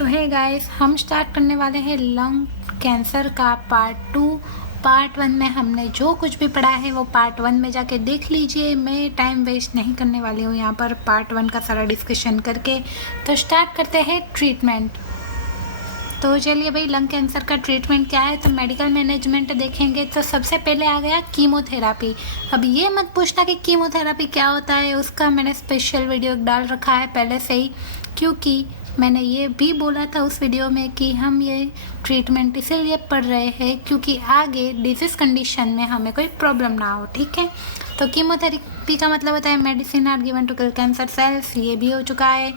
तो है गाइस, हम स्टार्ट करने वाले हैं लंग कैंसर का पार्ट 2। पार्ट 1 में हमने जो कुछ भी पढ़ा है वो पार्ट 1 में जाके देख लीजिए। मैं टाइम वेस्ट नहीं करने वाली हूँ यहाँ पर पार्ट 1 का सारा डिस्कशन करके। तो स्टार्ट करते हैं ट्रीटमेंट। तो चलिए भाई, लंग कैंसर का ट्रीटमेंट क्या है। तो मेडिकल मैनेजमेंट देखेंगे तो सबसे पहले आ गया कीमोथेरापी। अब ये मत पूछना कि कीमोथेरापी क्या होता है, उसका मैंने स्पेशल वीडियो डाल रखा है पहले से ही, क्योंकि मैंने ये भी बोला था उस वीडियो में कि हम ये ट्रीटमेंट इसीलिए पढ़ रहे हैं क्योंकि आगे डिजीज़ कंडीशन में हमें कोई प्रॉब्लम ना हो। ठीक है, तो कीमोथेरेपी का मतलब होता है medicine are given to kill cancer cells. ये भी हो चुका है।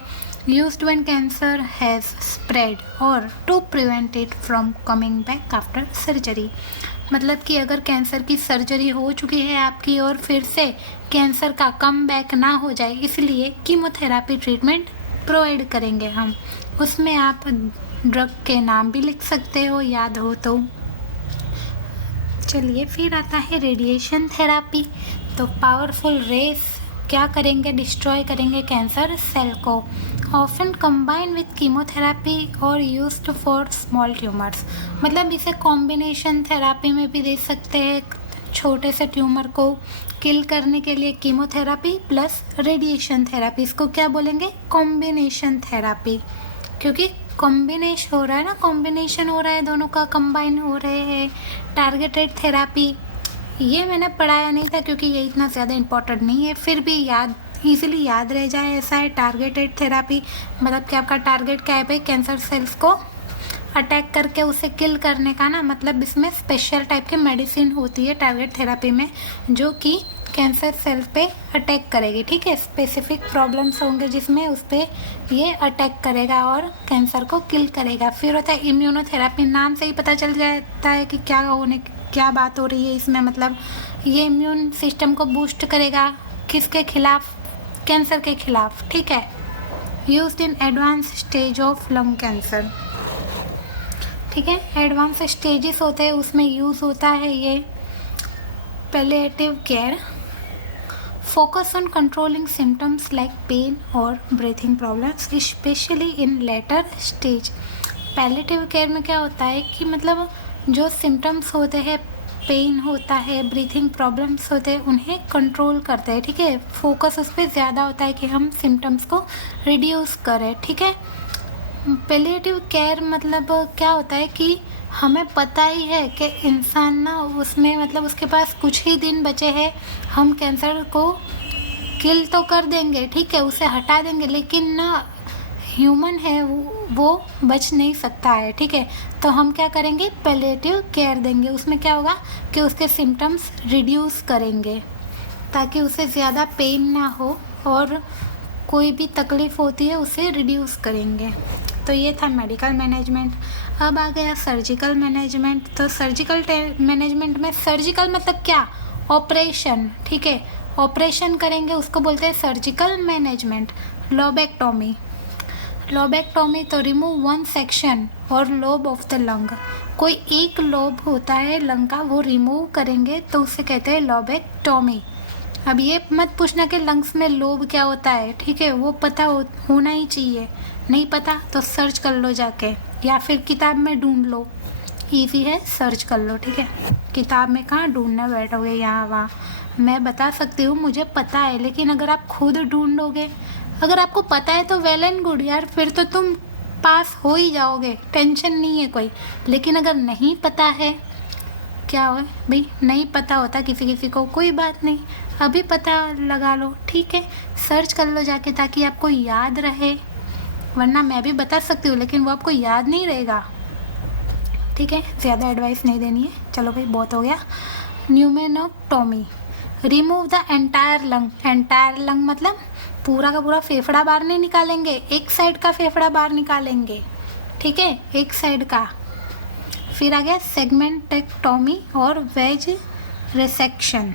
used when cancer has spread or to prevent it from coming back after surgery। मतलब कि अगर कैंसर की सर्जरी हो चुकी है आपकी और फिर से कैंसर का कम बैक ना हो जाए, इसलिए कीमोथेरापी ट्रीटमेंट प्रोवाइड करेंगे हम। उसमें आप ड्रग के नाम भी लिख सकते हो याद हो तो। चलिए फिर आता है रेडिएशन थेरापी। तो पावरफुल रेस क्या करेंगे, डिस्ट्रॉय करेंगे कैंसर सेल को। ऑफन कंबाइन विथ कीमोथेरापी और यूज्ड फॉर स्मॉल ट्यूमर्स। मतलब इसे कॉम्बिनेशन थेरापी में भी दे सकते हैं। छोटे से ट्यूमर को किल करने के लिए कीमोथेरापी प्लस रेडिएशन थेरापी, इसको क्या बोलेंगे, कॉम्बिनेशन थेरापी। क्योंकि कॉम्बिनेशन हो रहा है ना, कॉम्बिनेशन हो रहा है, दोनों का कंबाइन हो रहे हैं। टारगेटेड थेरापी ये मैंने पढ़ाया नहीं था क्योंकि ये इतना ज़्यादा इम्पोर्टेंट नहीं है, फिर भी इजीली याद रह जाए ऐसा है। टारगेटेड थेरापी मतलब कि आपका टारगेट क्या है भाई, कैंसर सेल्स को अटैक करके उसे किल करने का ना। मतलब इसमें स्पेशल टाइप की मेडिसिन होती है टारगेट थेरापी में जो कि कैंसर सेल पे अटैक करेगी। ठीक है, स्पेसिफिक प्रॉब्लम्स होंगे जिसमें उस पर ये अटैक करेगा और कैंसर को किल करेगा। फिर होता है इम्यूनोथेरापी। नाम से ही पता चल जाता है कि क्या बात हो रही है इसमें। मतलब ये इम्यून सिस्टम को बूस्ट करेगा, किसके खिलाफ, कैंसर के खिलाफ। ठीक है, used in advance stage of lung cancer. ठीक है, एडवांस स्टेजेस होते हैं उसमें यूज़ होता है ये। Palliative care focus on controlling symptoms like pain और breathing problems specially in later stage. Palliative care में क्या होता है कि मतलब जो सिम्टम्स होते हैं, पेन होता है, ब्रीथिंग प्रॉब्लम्स होते हैं, उन्हें कंट्रोल करते हैं। ठीक है, फोकस उस पर ज़्यादा होता है कि हम सिम्टम्स को रिड्यूस करें। ठीक है, पैलिएटिव केयर मतलब क्या होता है कि हमें पता ही है कि इंसान ना उसमें मतलब उसके पास कुछ ही दिन बचे हैं, हम कैंसर को किल तो कर देंगे, ठीक है, उसे हटा देंगे, लेकिन ना ह्यूमन है वो बच नहीं सकता है। ठीक है, तो हम क्या करेंगे, पैलिएटिव केयर देंगे। उसमें क्या होगा कि उसके सिम्टम्स रिड्यूस करेंगे ताकि उसे ज़्यादा पेन ना हो और कोई भी तकलीफ़ होती है उसे रिड्यूस करेंगे। तो ये था मेडिकल मैनेजमेंट। अब आ गया सर्जिकल मैनेजमेंट। तो सर्जिकल मैनेजमेंट में सर्जिकल मतलब क्या, ऑपरेशन। ठीक है, ऑपरेशन करेंगे उसको बोलते हैं सर्जिकल मैनेजमेंट। लोबेक्टोमी तो रिमूव वन सेक्शन और लोब ऑफ द लंग। कोई एक लोब होता है लंग का, वो रिमूव करेंगे तो उसे कहते हैं लोबेक्टोमी। अब ये मत पूछना कि लंग्स में लोब क्या होता है, ठीक है, वो पता होना ही चाहिए। नहीं पता तो सर्च कर लो जाके या फिर किताब में ढूंढ लो, ईजी है, सर्च कर लो। ठीक है, किताब में कहाँ ढूंढने बैठोगे यहाँ वहाँ। मैं बता सकती हूँ मुझे पता है, लेकिन अगर आप खुद ढूंढोगे, अगर आपको पता है तो वेल एंड गुड यार, फिर तो तुम पास हो ही जाओगे, टेंशन नहीं है कोई। लेकिन अगर नहीं पता है, क्या हो भाई, नहीं पता होता किसी को, कोई बात नहीं, अभी पता लगा लो। ठीक है, सर्च कर लो जाके ताकि आपको याद रहे, वरना मैं भी बता सकती हूँ लेकिन वो आपको याद नहीं रहेगा। ठीक है, ज़्यादा एडवाइस नहीं देनी है। चलो भाई, बहुत हो गया। Pneumonectomy remove the entire lung. Entire lung मतलब पूरा का पूरा फेफड़ा बाहर नहीं निकालेंगे, एक साइड का फेफड़ा बाहर निकालेंगे। ठीक है, एक साइड का। फिर आ गया सेगमेंटेक्टोमी और वेज रिसेक्शन।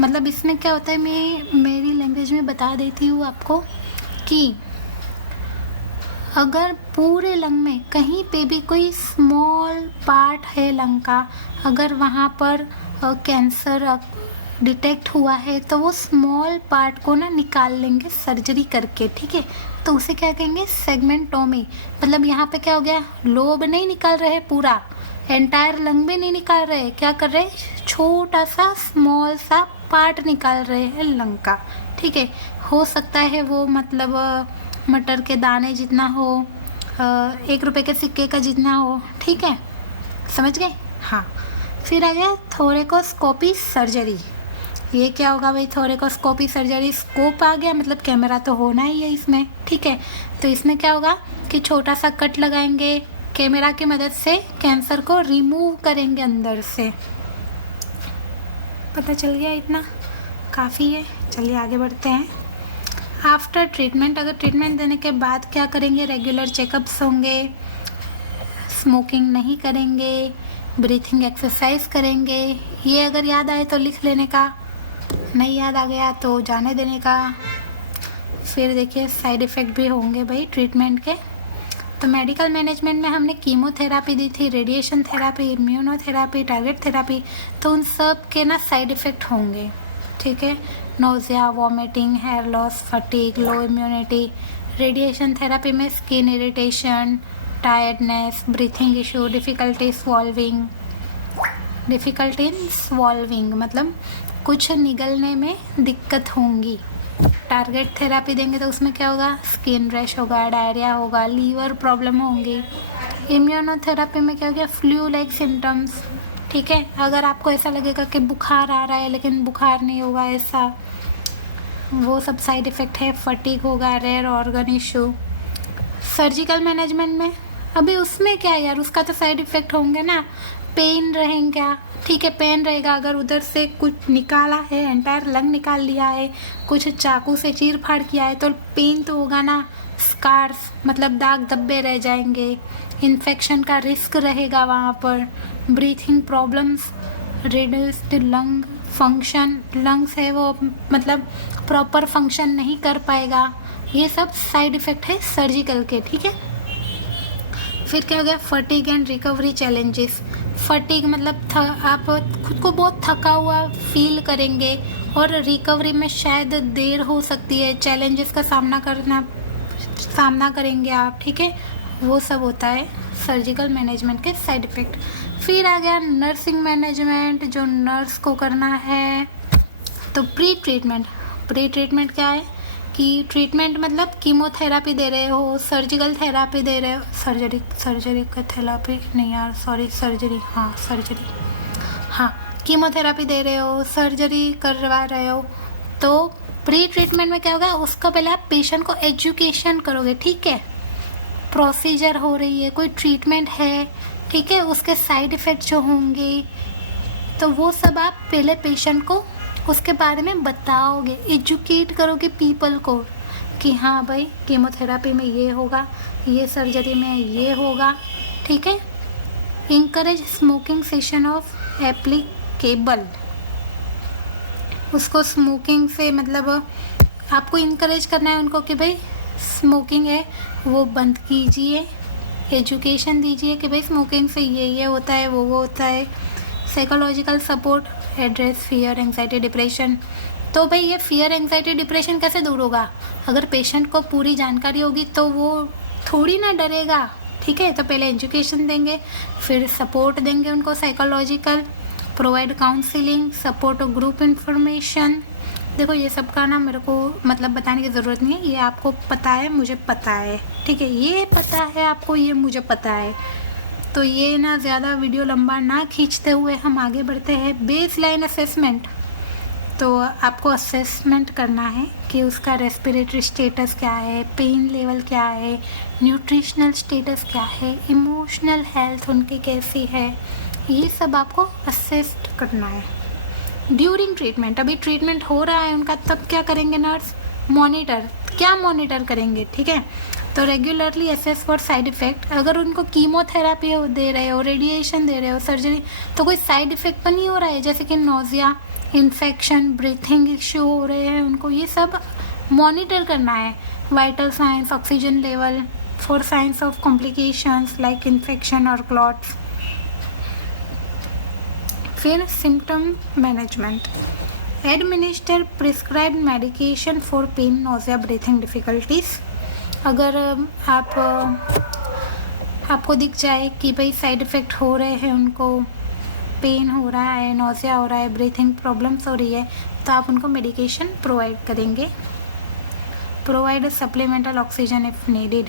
मतलब इसमें क्या होता है, मैं मेरी लैंग्वेज में बता देती हूँ आपको कि अगर पूरे लंग में कहीं पे भी कोई स्मॉल पार्ट है लंग का, अगर वहाँ पर कैंसर डिटेक्ट हुआ है तो वो स्मॉल पार्ट को ना निकाल लेंगे सर्जरी करके, ठीक है। तो उसे क्या कहेंगे, सेगमेंटोमी। मतलब यहाँ पे क्या हो गया, लोब नहीं निकाल रहे पूरा, एंटायर लंग भी नहीं निकाल रहे, क्या कर रहे, छोटा सा स्मॉल सा पार्ट निकाल रहे हैं लंग का, ठीक है। हो सकता है वो मतलब मटर के दाने जितना हो, 1 रुपए के सिक्के का जितना हो, ठीक है, समझ गए। हाँ, फिर आ गया थोरेकोस्कोपी सर्जरी। ये क्या होगा भाई, थोरेकोस्कोपी सर्जरी, स्कोप आ गया मतलब कैमरा तो होना ही है इसमें, ठीक है। तो इसमें क्या होगा कि छोटा सा कट लगाएंगे, कैमरा की मदद से कैंसर को रिमूव करेंगे अंदर से। पता चल गया, इतना काफ़ी है। चलिए आगे बढ़ते हैं। आफ्टर ट्रीटमेंट, अगर ट्रीटमेंट देने के बाद क्या करेंगे, रेगुलर चेकअप्स होंगे, स्मोकिंग नहीं करेंगे, ब्रीथिंग एक्सरसाइज करेंगे। ये अगर याद आए तो लिख लेने का, नहीं याद आ गया तो जाने देने का। फिर देखिए साइड इफ़ेक्ट भी होंगे भाई ट्रीटमेंट के। तो मेडिकल मैनेजमेंट में हमने कीमोथेरापी दी थी, radiation therapy, immunotherapy, target therapy, तो उन सब के ना साइड इफ़ेक्ट होंगे, ठीक है। Nausea, vomiting, hair loss, fatigue, low immunity. Radiation therapy में skin irritation, tiredness, breathing issue, difficulty in swallowing, मतलब कुछ निगलने में दिक्कत होंगी। टारगेट थेरापी देंगे तो उसमें क्या होगा, स्किन रैश होगा, डायरिया होगा, लीवर प्रॉब्लम होंगी। इम्यूनोथेरापी में क्या हो गया, फ्लू लाइक सिम्टम्स, ठीक है। अगर आपको ऐसा लगेगा कि बुखार आ रहा है लेकिन बुखार नहीं होगा, ऐसा वो सब साइड इफ़ेक्ट है। फटीग होगा, rare organ issue. Surgical management में अभी उसमें क्या यार, उसका तो साइड इफ़ेक्ट होंगे ना, पेन रहेंगे, ठीक है, पेन रहेगा। अगर उधर से कुछ निकाला है, एंटायर लंग निकाल लिया है, कुछ चाकू से चीर फाड़ किया है तो पेन तो होगा ना। स्कार्स मतलब दाग धब्बे रह जाएंगे, इन्फेक्शन का रिस्क रहेगा वहाँ पर। Breathing problems, reduced lung function, lungs है वो मतलब प्रॉपर फंक्शन नहीं कर पाएगा। ये सब साइड इफ़ेक्ट है सर्जिकल के, ठीक है। फिर क्या हो गया, fatigue and recovery challenges. Fatigue मतलब आप खुद को बहुत थका हुआ फील करेंगे और रिकवरी में शायद देर हो सकती है, चैलेंजेस का सामना करेंगे आप, ठीक है। वो सब होता है सर्जिकल मैनेजमेंट के साइड इफ़ेक्ट। फिर आ गया नर्सिंग मैनेजमेंट, जो नर्स को करना है। तो प्री ट्रीटमेंट क्या है कि ट्रीटमेंट मतलब कीमोथेरापी दे रहे हो, सर्जिकल थेरापी दे रहे हो, सर्जरी का थेरापी नहीं यार, सॉरी, सर्जरी, हाँ, कीमोथेरापी दे रहे हो, सर्जरी करवा रहे हो। तो प्री ट्रीटमेंट में क्या होगा, उसका पहले आप पेशेंट को एजुकेशन करोगे, ठीक है। प्रोसीजर हो रही है, कोई ट्रीटमेंट है, ठीक है, उसके साइड इफ़ेक्ट जो होंगे तो वो सब आप पहले पेशेंट को उसके बारे में बताओगे, एजुकेट करोगे पीपल को कि हाँ भाई कीमोथेरापी में ये होगा, ये सर्जरी में ये होगा, ठीक है। Encourage smoking session of applicable, उसको स्मोकिंग से मतलब आपको इंकरेज करना है उनको कि भाई स्मोकिंग है वो बंद कीजिए, एजुकेशन दीजिए कि भाई स्मोकिंग से ये होता है, वो होता है। Psychological support, address fear, anxiety, depression. तो भाई ये फियर, एंग्जाइटी, डिप्रेशन कैसे दूर होगा, अगर पेशेंट को पूरी जानकारी होगी तो वो थोड़ी ना डरेगा, ठीक है। तो पहले एजुकेशन देंगे, फिर सपोर्ट देंगे उनको psychological, provide counselling, support group information. देखो ये सब का ना मेरे को मतलब बताने की ज़रूरत नहीं है, ये आपको पता है, मुझे पता है, ठीक है, ये पता है आपको, ये मुझे पता है। तो ये ना ज़्यादा वीडियो लंबा ना खींचते हुए हम आगे बढ़ते हैं। बेस लाइन असेसमेंट, तो आपको असेसमेंट करना है कि उसका रेस्पिरेटरी स्टेटस क्या है, पेन लेवल क्या है, न्यूट्रिशनल स्टेटस क्या है, इमोशनल हेल्थ उनकी कैसी है, ये सब आपको असेस करना है। ड्यूरिंग ट्रीटमेंट, अभी ट्रीटमेंट हो रहा है उनका, तब क्या करेंगे नर्स, मॉनिटर, क्या मॉनिटर करेंगे, ठीक है। तो regularly assess for side effect, अगर उनको कीमोथेरापी दे रहे हो, रेडिएशन दे रहे हो, सर्जरी, तो कोई साइड इफ़ेक्ट तो नहीं हो रहा है, जैसे कि नोज़िया, इन्फेक्शन, ब्रीथिंग इशू हो रहे हैं उनको, ये सब मॉनिटर करना है। Vital signs, oxygen level, for signs of complications like infection और क्लॉट्स। फिर symptom management, administer prescribed medication for pain, nausea, breathing difficulties. अगर आपको दिख जाए कि भाई साइड इफ़ेक्ट हो रहे हैं, उनको पेन हो रहा है, नोज़िया हो रहा है, ब्रीथिंग प्रॉब्लम्स हो रही है, तो आप उनको मेडिकेशन प्रोवाइड करेंगे। Provide supplemental oxygen if needed.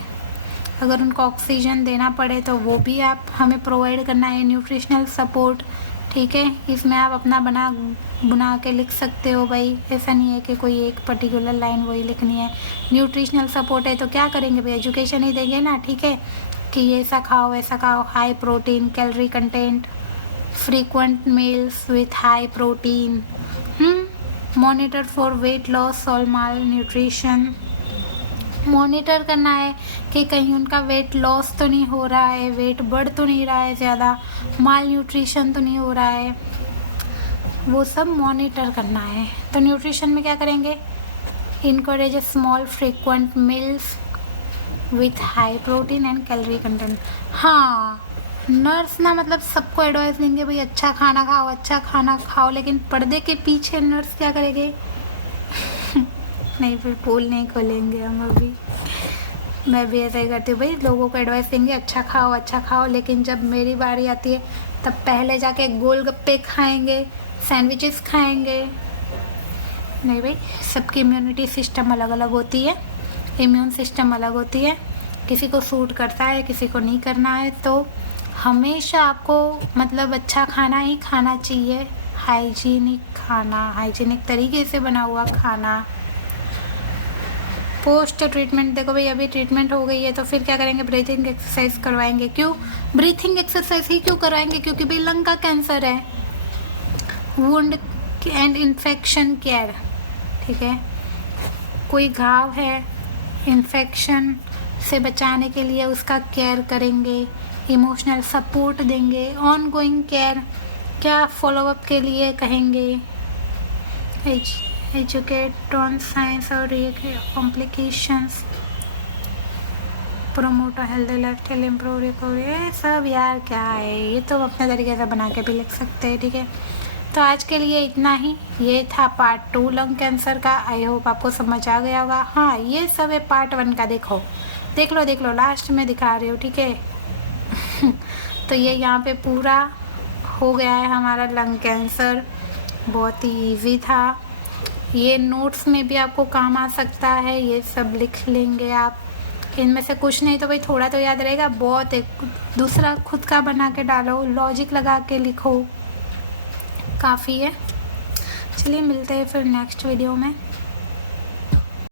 अगर उनको ऑक्सीजन देना पड़े तो वो भी आप हमें प्रोवाइड करना है। न्यूट्रिशनल सपोर्ट, ठीक है, इसमें आप अपना बुना के लिख सकते हो भाई, ऐसा नहीं है कि कोई एक पर्टिकुलर लाइन वही लिखनी है। न्यूट्रिशनल सपोर्ट है तो क्या करेंगे भाई, एजुकेशन ही देंगे ना, ठीक है, कि ये ऐसा खाओ वैसा खाओ, high protein, calorie content, frequent meals with high protein, monitor for weight loss और माल न्यूट्रिशन। मॉनिटर करना है कि कहीं उनका वेट लॉस तो नहीं हो रहा है, वेट बढ़ तो नहीं रहा है, ज़्यादा माल न्यूट्रिशन तो नहीं हो रहा है, वो सब मॉनिटर करना है। तो न्यूट्रिशन में क्या करेंगे, encourage small frequent meals with high protein and calorie content. हाँ, नर्स ना मतलब सबको एडवाइस देंगे भाई अच्छा खाना खाओ, अच्छा खाना खाओ, लेकिन पर्दे के पीछे नर्स क्या करेंगे नहीं, फिर पोल नहीं खोलेंगे हम अभी। मैं भी ऐसा ही करती हूँ भाई, लोगों को एडवाइस देंगे अच्छा खाओ अच्छा खाओ, लेकिन जब मेरी बारी आती है तब पहले जाके गोलगप्पे खाएंगे, सैंडविचेस खाएंगे। नहीं भाई, सबकी इम्यूनिटी सिस्टम अलग अलग होती है, इम्यून सिस्टम अलग होती है, किसी को सूट करता है किसी को नहीं करना है। तो हमेशा आपको मतलब अच्छा खाना ही खाना चाहिए, हाइजीनिक खाना, हाइजीनिक तरीके से बना हुआ खाना। पोस्ट ट्रीटमेंट, देखो भाई अभी ट्रीटमेंट हो गई है तो फिर क्या करेंगे, ब्रीथिंग एक्सरसाइज करवाएंगे। क्यों ब्रीथिंग एक्सरसाइज ही क्यों करवाएंगे, क्योंकि भाई लंग का कैंसर है। वुंड एंड इन्फेक्शन केयर, ठीक है, कोई घाव है, इन्फेक्शन से बचाने के लिए उसका केयर करेंगे, इमोशनल सपोर्ट देंगे, ऑन गोइंग केयर, क्या फॉलोअप के लिए कहेंगे, एजुकेट ऑन साइंस और complications, promote healthy life style, improve recovery, ये सब यार क्या है, ये तो अपने तरीके से बना के भी लिख सकते हैं, ठीक है। तो आज के लिए इतना ही, ये था पार्ट 2 लंग कैंसर का। आई होप आपको समझ आ गया होगा। हाँ, ये सब है पार्ट 1 का, देख लो लास्ट में दिखा रही हूँ, ठीक है तो ये यहाँ पे पूरा हो गया है हमारा लंग कैंसर, बहुत ही ईजी था। ये नोट्स में भी आपको काम आ सकता है, ये सब लिख लेंगे आप, इनमें से कुछ नहीं तो भाई थोड़ा तो याद रहेगा, बहुत एक दूसरा खुद का बना के डालो, लॉजिक लगा के लिखो, काफ़ी है। चलिए मिलते हैं फिर नेक्स्ट वीडियो में।